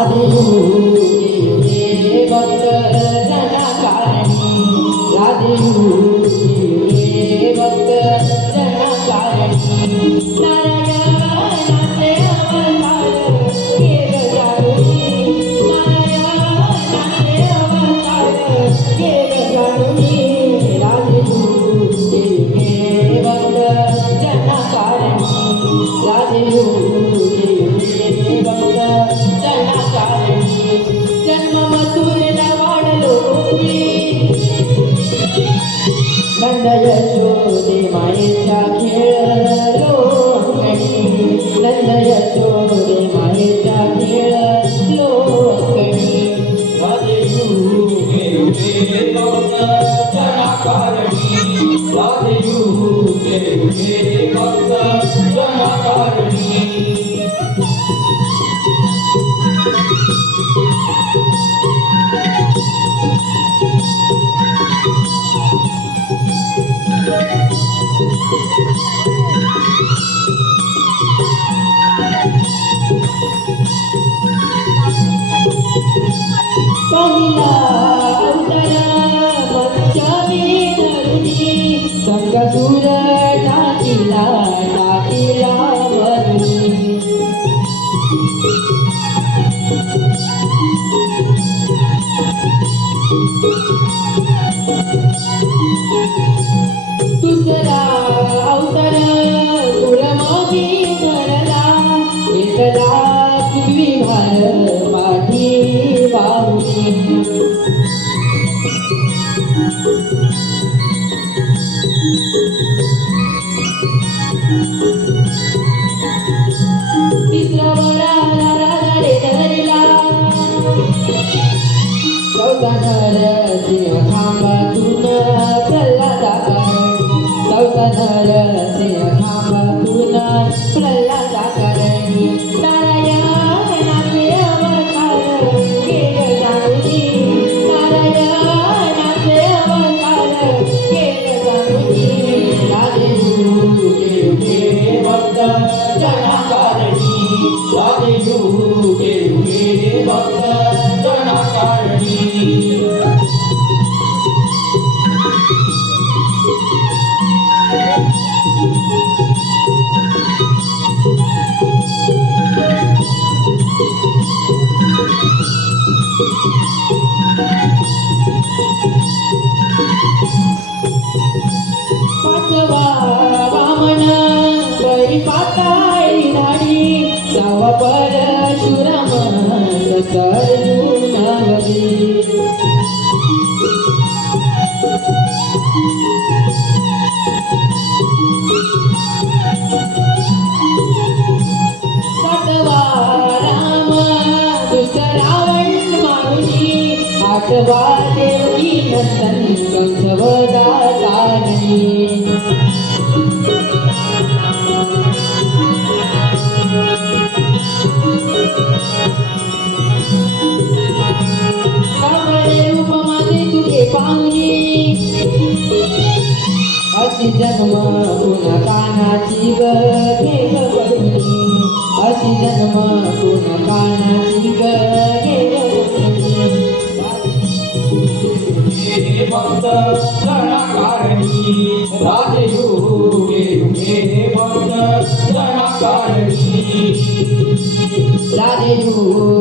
Hare Nanda Yashodhi Mahina Camila. एकदा तुम्ही घाल माझी बावली चौकाधर शिव खांबातून प्रल्हादा चौकाधर शिव सातवा देवी संकल्प उपमाने तुझे पाहुणे अशी जन्म पुन्हा कानाची गे अशी जन्म पुन्हा कानाची गे ಭಕ್ತ ಕ್ಷಣಕಾರಣಿ ರಾಜಯೋಗೆ ಭಕ್ತ ಕ್ಷಣಕಾರಣಿ ರಾಜಯೋಗ